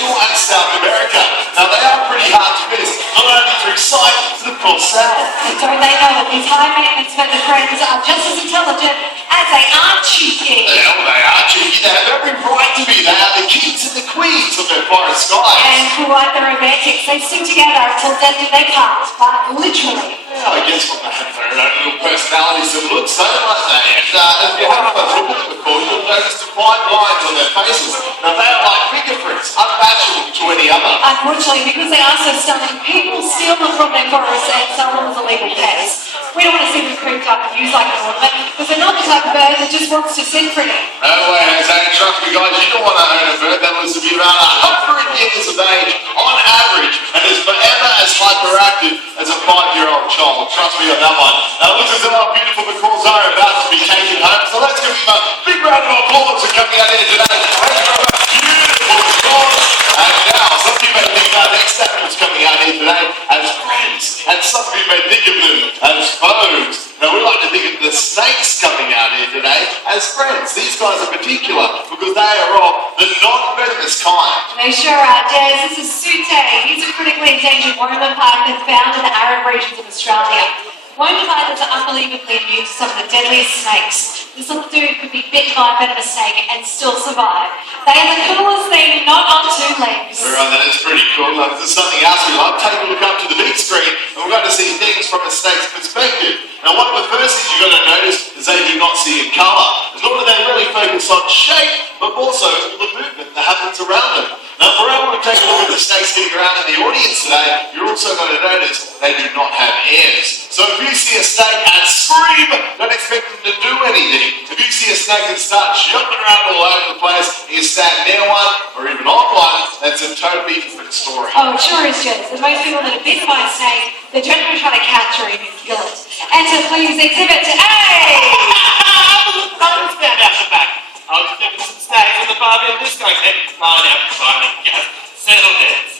Central and South America. Now they are pretty hard to miss, not only through sight, but of course sound. Don't they know that these high maintenance feathered friends are just as intelligent as they are cheeky? Well, they are cheeky. They have every right to be. They are the kings and the queens of their forest skies. And quite the romantics. They stick together until death do they part, but literally. Yeah, I guess what they have their own little personalities and looks, so like that. And if you have a look at the before, you'll notice the fine lines on their faces. Now they are like fingerprints, unmatchable to any other. Unfortunately, because they are so stunning, people steal them from their forests and sell them as illegal pets. We don't want to see them cooped up and used like an ornament, because they're not the type of bird that just wants to sit pretty. No way, Jose. Trust me, guys, you don't want to own a bird that lives to be around 100 years of age on average and is forever as hyperactive as a 5-year-old child. Trust me on that one. Now, looks as though our beautiful macaws are about to be taken home, so let's give them a big round of applause for coming out here today. Beautiful macaws. And now, some of you may think our next animals coming out here today as friends, and some of you may think of them as foes. Now, we like to think of the snakes coming out here today as friends. These guys in particular, because they are of the non-venomous kind. They sure are, Jez. This is Sute. He's a critically endangered wombat python found in the arid regions of Australia. Wombat pythons are unbelievably immune to some of the deadliest snakes. This little dude could be bitten by a venomous snake and still survive. They are the coolest thing, not on two legs. Right, that is pretty cool. Now, if there's something else we love, take a look up to the big screen and we're going to see things from a snake's perspective. Now, one of the first things you're going to notice is they do not see in colour. Nor do they really focus on shape, but also the movement that happens around them. Now, if we're able to take a look at the snakes getting around in the audience today, you're also going to notice they do not have ears. So if you see a snake and scream, don't expect them to do anything. If you see a snake and start jumping around all over the place, and you stand near one, or even on one, that's a totally different story. Oh, it sure is, Jez. And most people that are bitten by a snake, they're generally trying to catch or even kill it. And so please exhibit A! I was found out the back. I was taking some snakes on the Barbie and disco head flying out the side and just settle dance.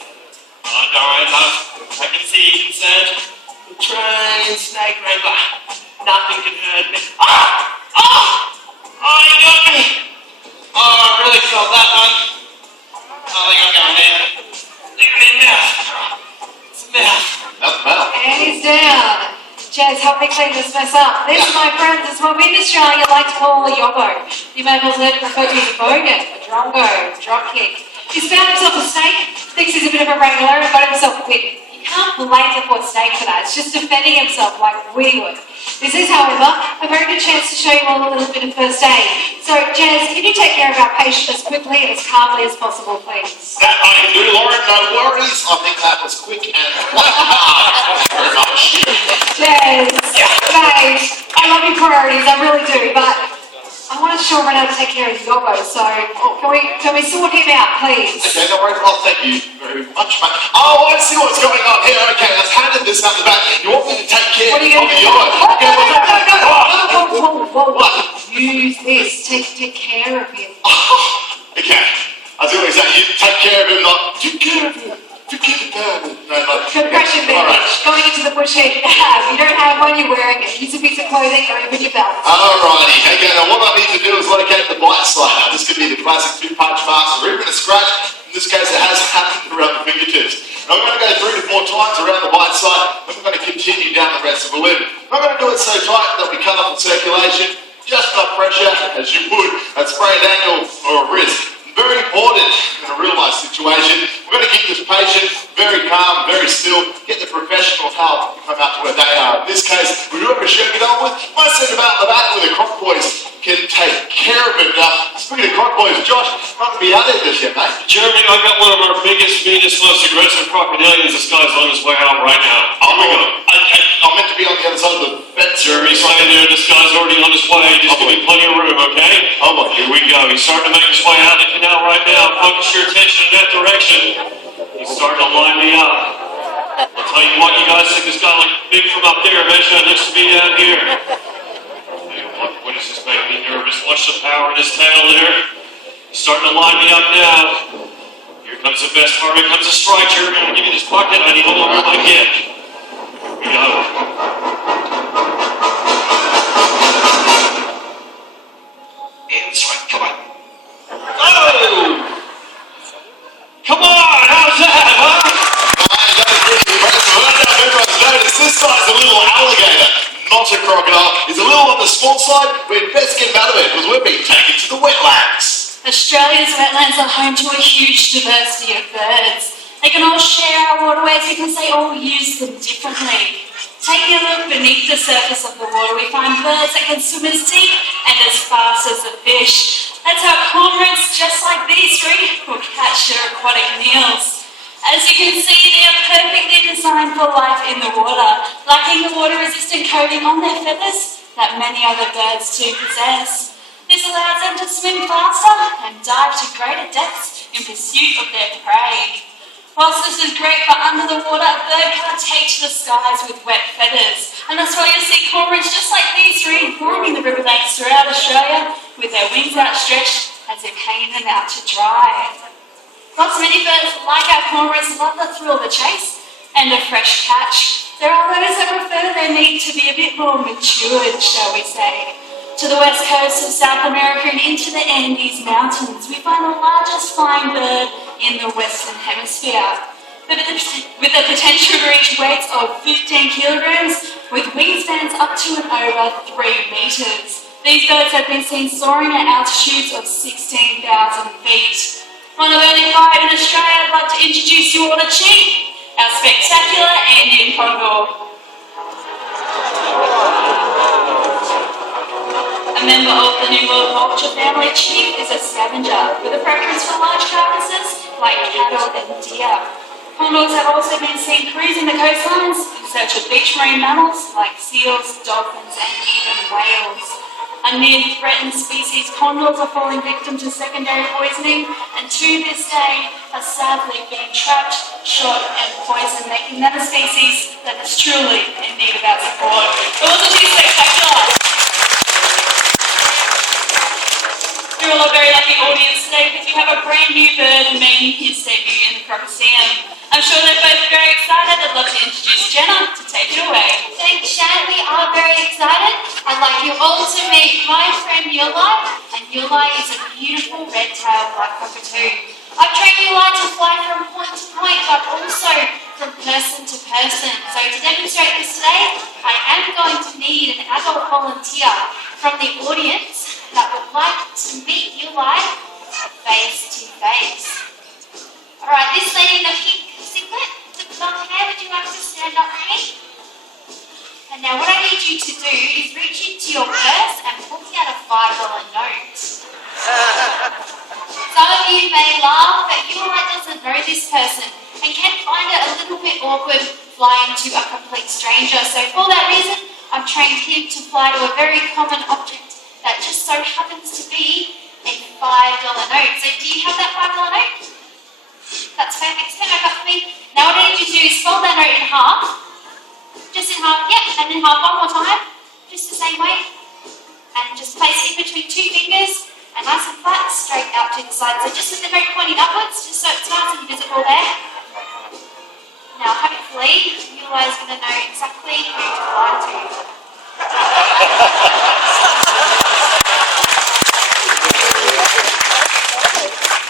Oh, don't worry, love. I can see you're concerned. The train snake wrangler. Nothing can hurt me. Oh! Oh! Oh, you got me! Oh, I really felt that one. Oh, I think I'm going in. Look at it now. It's a mouth. That's metal. And he's down. Jez, help me clean this mess up. This, my friends, is what we in Australia like to call a yobbo. You may have heard it referred to as a bogan, a drongo, a dropkick. He's found himself a snake, thinks he's a bit of a wrangler, and got himself bitten. You can't blame the poor snake for that. It's just defending himself like we would. This is, however, a very good chance to show you all a little bit of first aid. So, Jez, can you take care of our patient as quickly and as calmly as possible, please? That I can do, Lauren, no worries. I think that was quick and very much. Jez, mate, I love your priorities, I really do, but I want to show him how to take care of the yobbo, so can we sort him out, please? Okay, no worries. Well, thank you very much, mate. Oh, I see what's going on here. Okay, let's hand this out the back. You want me to take care of the yobbo? Okay, Whoa. What? Use this, take care of him. Okay, I was going to say, you take care of him, not take care of him. Compression bench. Alright. Going into the bush head. If you don't have one, you're wearing it. Use a piece of clothing or even your belt. Alrighty, okay, now what I need to do is locate the bite site. Now this could be the classic 2-punch marks or even a scratch. In this case, it has happened around the fingertips. Now I'm going to go 3 to 4 times around the bite site, and we're going to continue down the rest of the limb. I'm not going to do it so tight that we cut off the circulation, just enough pressure as you would a sprained ankle or a wrist. Very important in a real life situation. We're going to keep this patient very calm, very still, get the professional help to come out to where they are. In this case, we do have a show get on with. I said about the back where the croc boys can take care of it. Now, speaking of croc boys, Josh, not to be out there just yet, mate. Jeremy, I've got one of our biggest, meanest, most aggressive crocodiles. This guy's on his way out right now. Oh, I'm meant to be on the other side of the fence. Jeremy's staying there. This guy's already on his way. Just give me plenty of room, okay? Oh, boy. Here we go. He's starting to make his way out of the canal right now. Focus your attention in that direction. He's starting to line me up. I'll tell you what, you guys think this guy looks big from up there. Eventually, it looks to be down here. What does this make me nervous? Watch the power in his tail there. He's starting to line me up now. Here comes the best part. Here comes the strike. Jeremy, I'm going to give you this bucket. I need a little more than I get. Here we go. In strike. Come on. Oh! Come on! small side, we'd best get out of it because we're being taken to the wetlands. Australia's wetlands are home to a huge diversity of birds. They can all share our waterways because they all use them differently. Taking a look beneath the surface of the water, we find birds that can swim as deep and as fast as a fish. That's how cormorants, just like these three, will catch their aquatic meals. As you can see, they are perfectly designed for life in the water, lacking the water-resistant coating on their feathers that many other birds do possess. This allows them to swim faster and dive to greater depths in pursuit of their prey. Whilst this is great for under the water, a bird can't take to the skies with wet feathers. And that's why you see cormorants just like these three lining the riverbanks throughout Australia with their wings outstretched as if hanging them out to dry. Whilst many birds like our cormorants love the thrill of the chase and a fresh catch, there are those that prefer their meat to be a bit more matured, shall we say. To the west coast of South America and into the Andes Mountains, we find the largest flying bird in the Western Hemisphere. With a potential to reach weights of 15 kilograms, with wingspans up to and over 3 meters. These birds have been seen soaring at altitudes of 16,000 feet. One of only 5 in Australia, I'd like to introduce you all to Chief, our spectacular Andean condor. A member of the New World vulture family, Chief is a scavenger with a preference for large carcasses like cattle and deer. Condors have also been seen cruising the coastlines in search of beach marine mammals like seals, dolphins and even whales. A near threatened species, condors are falling victim to secondary poisoning and to this day are sadly being trapped, shot and poisoned, making them a species that is truly in need of our support. It was a spectacular. You're all a very lucky audience today because we have a brand new bird making his debut in the Crocodiles. I'm sure they're both very excited. I'd love to introduce Jenna to take it away. Thanks, Shan. We are very excited. I'd like you all to meet my friend Yulai. And Yulai is a beautiful red-tailed black cockatoo. I've trained Yulai to fly from point to point, but also from person to person. So to demonstrate this today, I am going to need an adult volunteer from the audience that would like to meet Yulai face to face. Alright, this lady in the pink singlet, the blonde hair, would you like to stand up for me? And now what I need you to do is reach into your purse and pull out a $5 note. Some of you may laugh, but Yulai doesn't know this person and can find it a little bit awkward flying to a complete stranger. So for that reason, I've trained him to fly to a very common object that just so happens to be a $5 note. So do you have that $5 note? That's perfect. Stand back up for me. Now what I need you to do is fold that note in half. Just in half, yep, and in half one more time. Just the same way. And just place it in between 2 fingers and nice and flat, straight out to the side. So just with the note pointing upwards, just so it's nice and visible there. Now hopefully, you guys are going to know exactly who to fly to.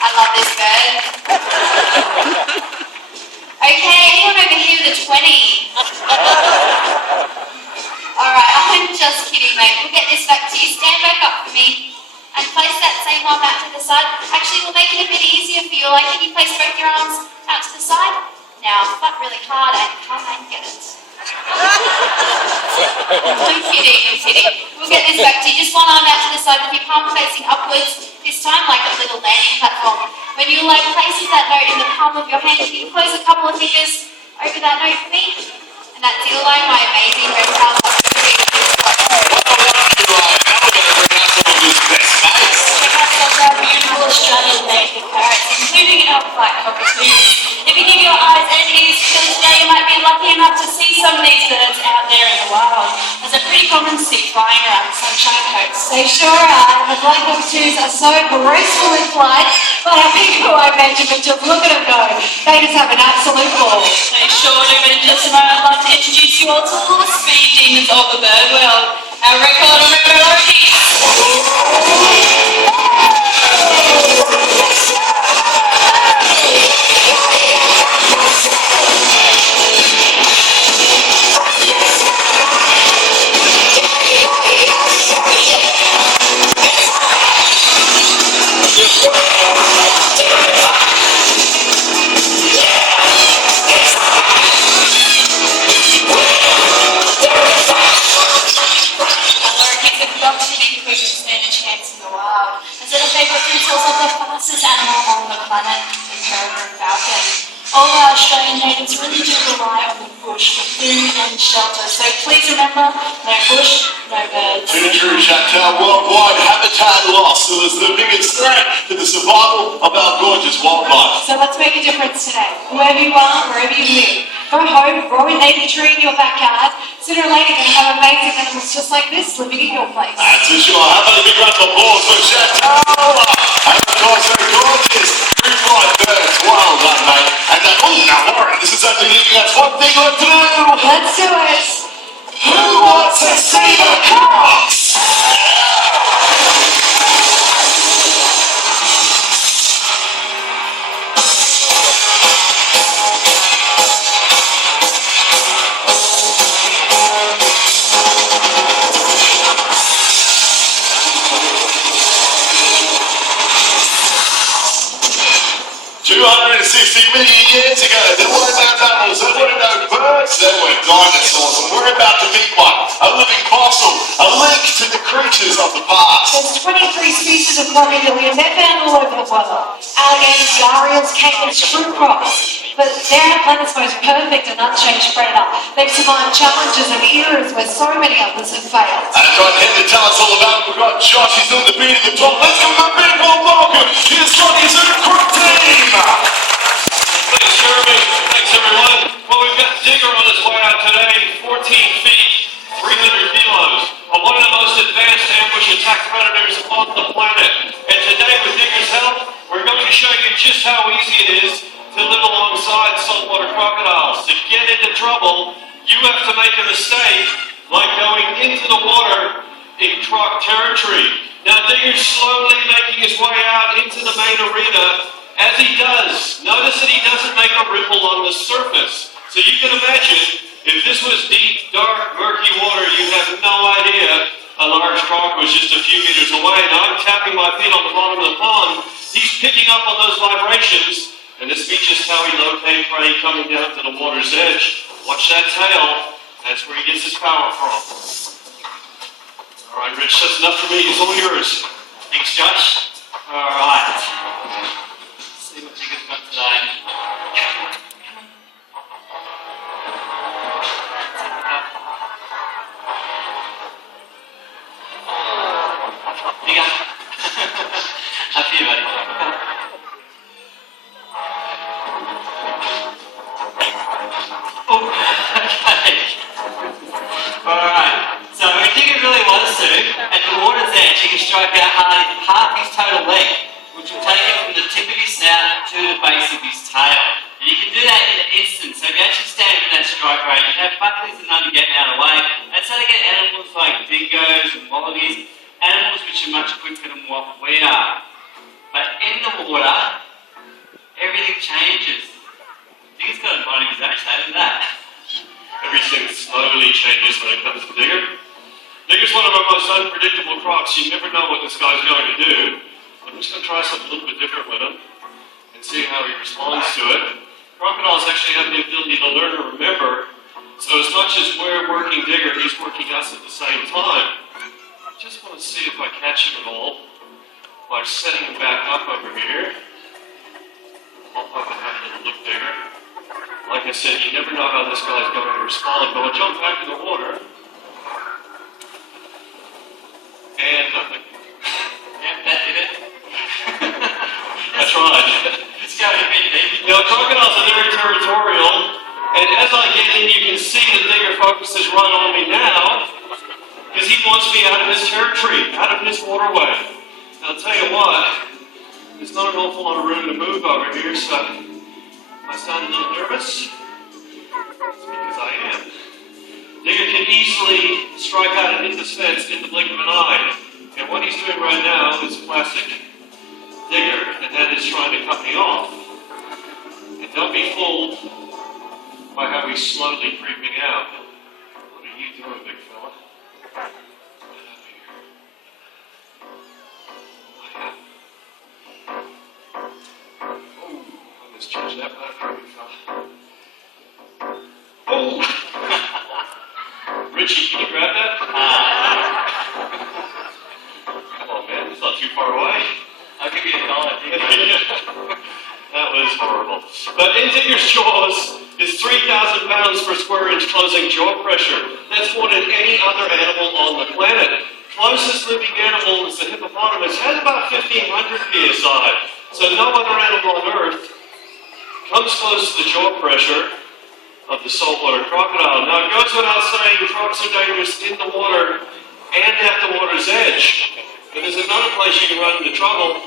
I love this bird. Okay, anyone over here with a 20? Alright, I'm just kidding, mate. We'll get this back to you. Stand back up for me and place that same one back to the side. Actually, we'll make it a bit easier for you. Like, can you place both your arms out to the side? Now, flap really hard and come and get it. I'm kidding. We'll get this back to you. Just one arm out to the side with your palm facing upwards, this time like a little landing platform. When you places that note in the palm of your hand, can you close a couple of fingers over that note for me? And that's Yulai, my amazing red-tailed cockatoo. Check out some of our beautiful Australian native parrots, including our black cockatoos. If you keep your eyes and ears peeled today, you might be lucky enough to see some of these birds out there in the wild, as they're pretty common to see flying around the Sunshine Coast. They sure are. The black cockatoos are so graceful in flight, but I think who I mentioned, but just look at them go. They just have an absolute ball. They sure do, but in just a moment I'd like to introduce you all to the speed demons of the bird world. Our record and melodies. planet, the peregrine falcon. All our Australian natives really do rely on the bush for food and shelter. So please remember, no bush, no birds. Very true, Chantal. Worldwide habitat loss is the biggest threat to the survival of our gorgeous wildlife. So let's make a difference today. Whoever you are, wherever you live, go home, grow a native tree in your backyard. Sooner or later, you're going to have amazing animals just like this living in your place. That's for sure. How about a big round of applause for Chantal? And of course, her gorgeous blue-flight birds. Well done, mate. And now, Warren, this is only leaving us one thing left to do. Let's do it. Who wants to see the crocs? 260 million years ago, there were no mammals, there were no birds, there were dinosaurs, and we're about to meet one, a living fossil, a link to the creatures of the past. There's 23 species of crocodiles. They're found all over the world. Alligators, gharials, caimans, true crocs. But they're our planet's most perfect and unchanged predator. They've survived challenges and eras where so many others have failed. And right here to tell us all about it, we've got Josh, he's doing the beat at the top. Let's give him a big warm welcome. Here's Johnny's and the Croc team. Thanks, Jeremy. Thanks, everyone. Well, we've got Digger on his way out today, 14 feet, 300 kilos, one of the most advanced ambush attack predators on the planet. And today, with Digger's help, we're going to show you just how easy it is to live alongside saltwater crocodiles. To get into trouble, you have to make a mistake, like going into the water in croc territory. Now, Digger's slowly making his way out into the main arena. As he does, notice that he doesn't make a ripple on the surface. So you can imagine, if this was deep, dark, murky water, you have no idea a large croc was just a few meters away. Now I'm tapping my feet on the bottom of the pond. He's picking up on those vibrations, and this is just how he locates prey coming down to the water's edge. Watch that tail. That's where he gets his power from. All right, Rich, that's enough for me. It's all yours. Thanks, Josh. All right. Let's see what Digger's got today. Digger. Up here, buddy. Oh, okay. Alright, so if Digger really wants to, at the water's edge, he can strike out half his total length, which will take him from the tip of his snout to the base of his tail. And you can do that in an instant. So if you actually stand in that strike rate, you have bucklers and none getting out of the way. That's how to get animals like dingoes and wallabies, animals which are much quicker than what we are. But in the water, everything changes. Digger's got a mind of his own, isn't that? Everything slowly changes when it comes to Digger. Digger's one of our most unpredictable crocs. You never know what this guy's going to do. I'm just going to try something a little bit different with him and see how he responds to it. Crocodiles actually have the ability to learn and remember, so as much as we're working Digger, he's working us at the same time. I just want to see if I catch him at all by setting him back up over here. I'll probably have a little look Digger. Like I said, you never know how this guy's going to respond, but I'll jump back in the water. And nothing. Yep, that did it. I tried. It's going to be deep. You know, crocodiles are very territorial, and as I get in, you can see that Digger focuses right on me now, because he wants me out of his territory, out of his waterway. And I'll tell you what, there's not an awful lot of room to move over here, so I sound a little nervous. It's because I am. Digger can easily strike out and hit this fence in the blink of an eye. And what he's doing right now is classic Digger, and that is trying to cut me off. And don't be fooled by how he's slowly creeping out. What are you doing, big fella? Get up here. I just changed that back for you, fella. Oh! Richie, can you grab that? Come on, man. It's not too far away. I'll give you $1, Digger. was horrible. But in Digger's jaws is 3,000 pounds per square inch closing jaw pressure. That's more than any other animal on the planet. Closest living animal is the hippopotamus, has about 1,500 psi. So no other animal on Earth comes close to the jaw pressure of the saltwater crocodile. Now, it goes without saying, crocs are dangerous in the water and at the water's edge. But there's another place you can run into trouble,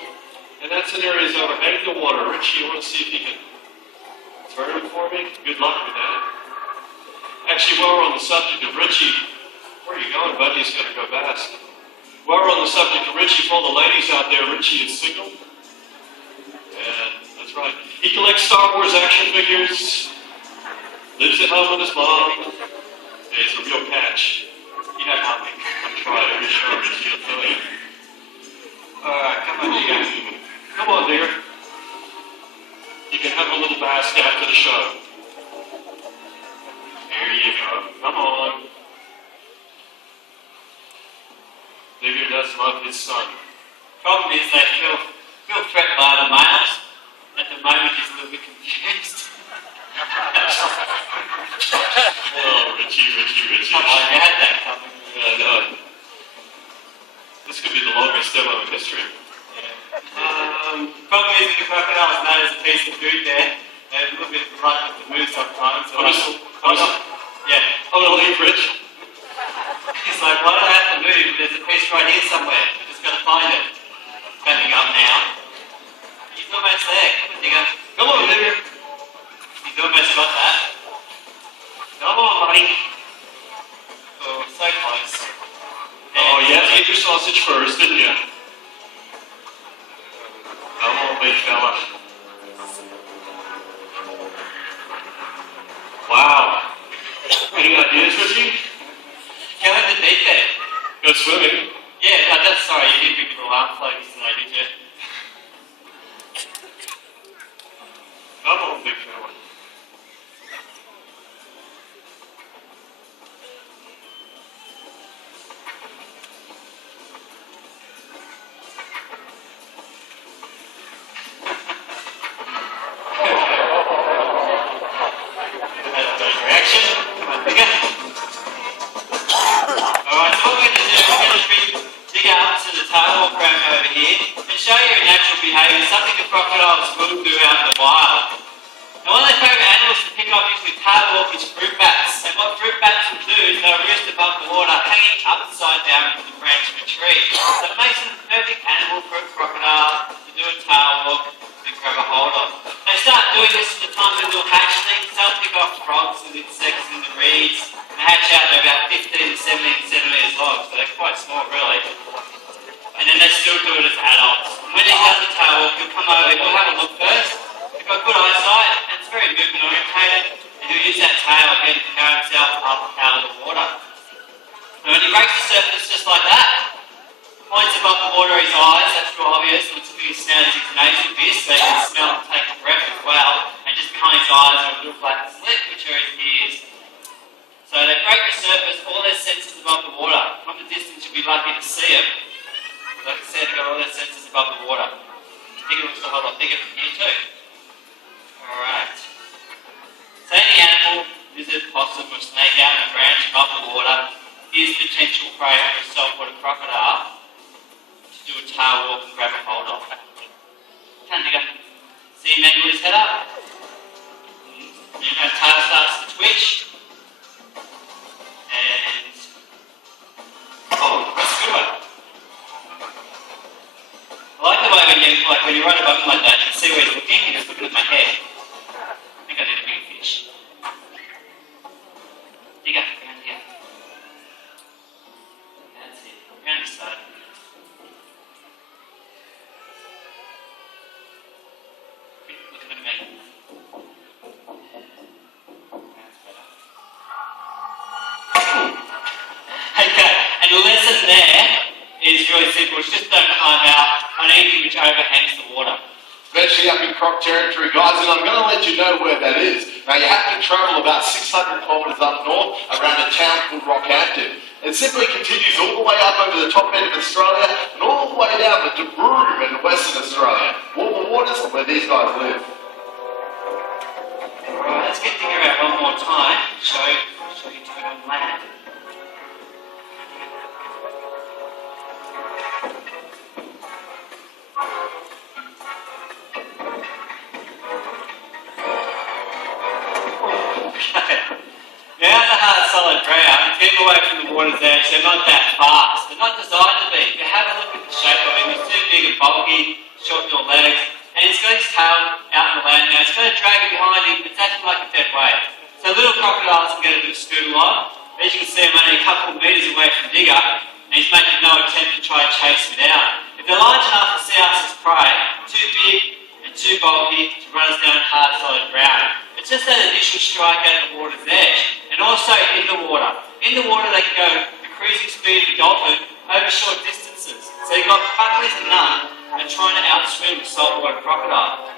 and that's in areas overhanging the water. Richie, you want to see if you can turn him for me? Good luck with that. Actually, while we're on the subject of Richie, where are you going, bud? He's got to go fast. While we're on the subject of Richie, for all the ladies out there, Richie is single. Yeah, that's right. He collects Star Wars action figures. Lives at home with his mom. It's a real catch. You have nothing. I'm trying to be sure Richie will tell you. Alright, come on, Digger. Come on, Digger. You can have a little bask after the show. There you go. Come on. Digger does love his son. Problem is they feel threatened by the males. At the moment, he's a little bit confused. Oh, Richie. Come on, you had that coming. Yeah, I know. This could be the longest demo in history. Problem is with the crocodile is known as a piece of food there. They're a little bit reluctant to move sometimes. So yeah. I'm going to leave, Rich. He's like, why do I have to move? There's a piece right here somewhere. We're just going to find it. Backing up now. He's almost there. Come on, Digger. Come on, Digger. He's almost got that. Come on, buddy. Oh, so close. Oh, you had to get your sausage first, didn't you? Come on, big fella. Wow. Any ideas, Richie? Go underneath there. Go swimming. Yeah, that's sorry, you didn't pick the alarm flags tonight, did you? Come on, big fella. Behaviour, something the crocodiles will do out in the wild. Now, one of their favourite animals to pick up usually tail walk is fruit bats. And what fruit bats will do is they'll roost above the water, hanging upside down from the branch of a tree. So it makes them the perfect animal for a crocodile to do a tail walk and grab a hold of. They start doing this at the time of the little hatchlings. They'll pick off frogs and insects in the reeds. And they hatch out, they're about 15 to 17 centimetres long, so they're quite small, really. And then they still do it as adults. And when he does the tail walk, he'll come over, he'll have a look first. He's got good eyesight, and it's very movement orientated, and he'll use that tail again to carry himself up out of the water. And when he breaks the surface just like that, points above the water his eyes, that's real obvious, and typically snaps his nasal piece, so he can smell and take a breath as well. And just behind his eyes are a little black slit, which are his ears. So they break the surface, all their senses above the water. From the distance, you'll be lucky to see them. Like I said, they've got all their senses above the water. Digger looks a whole lot bigger from here too. Alright. So any animal, lizard, possum, or snake out in a branch above the water is potential prey for a saltwater crocodile to do a tail walk and grab a hold of. Come on, Digger. See him angle his head up? And your tail starts to twitch. And... oh, that's a good one. I like the way when you run above him like that, you can see where he's looking, and he's looking at my head. I think I need a big fish. Digger, come on, Digger. That's it. Round his side. Looking at me. That's better. Okay, and the lesson there is really simple. It's just don't climb out on anything which overhangs the water. Especially up in croc territory, guys, and I'm going to let you know where that is. Now, you have to travel about 600 kilometres up north around a town called Rockhampton. It simply continues all the way up over the top end of Australia and all the way down to Broome in Western Australia. Warmer waters are where these guys live. Alright, let's get Digger out one more time. Show you to it on land. Okay. Now the hard solid ground, keep away from the water's edge. They're not that fast. They're not designed to be. If you have a look at the shape of him, he's too big and bulky, short little legs, and he's got his tail out in the land now. It's going to drag it behind him. It's acting like a dead weight. So little crocodiles can get a bit of scooter on. As you can see, I'm only a couple of metres away from Digger, and he's making no attempt to try and chase me down. If they're large enough to see us as prey, too big and too bulky to run us down hard solid ground. It's just that initial strike at the water's edge, and also in the water. In the water they can go the cruising speed of a dolphin over short distances. So you've got puppies and none and trying to outswim the saltwater crocodile.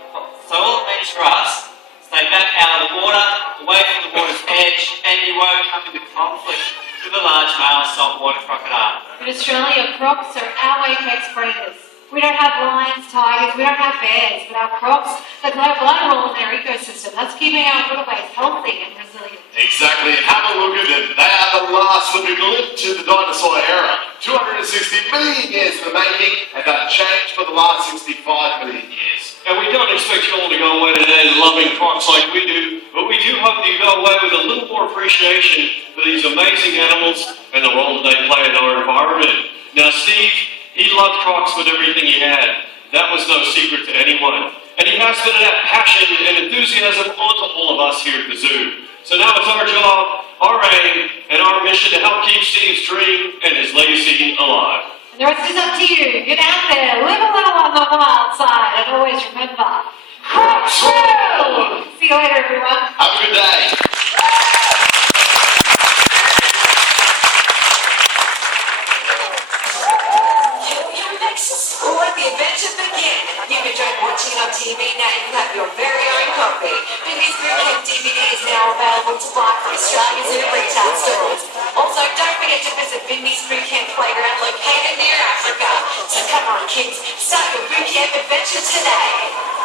So all it means for us, stay back out of the water, away from the water's edge, and you won't come into conflict with a large male saltwater crocodile. In Australia, crocs are our apex predators. We don't have lions, tigers, we don't have bears, but our crocs, they play a vital role in their ecosystem. That's keeping our waterways healthy and resilient. Exactly, and have a look at them. They are the last living link to the dinosaur era. 260 million years in the making, and that changed for the last 65 million years. And we don't expect you all to go away today loving crocs like we do, but we do hope that you go away with a little more appreciation for these amazing animals and the role that they play in our environment. Now, Steve, he loved crocs with everything he had. That was no secret to anyone. And he passed on that passion and enthusiasm onto all of us here at the zoo. So now it's our job, our aim, and our mission to help keep Steve's dream and his legacy alive. And the rest is up to you. Get out there, live a little on the wild side, and always remember, crocs rule! See you later, everyone. Have a good day. Let the adventure begin. You've enjoyed watching it on TV, now you can have your very own copy. Bindy's Boot Camp DVD is now available to buy from Australia Zoo retail stores. Also, don't forget to visit Bindy's Boot Camp Playground located near Africa. So come on kids, start your boot camp adventure today.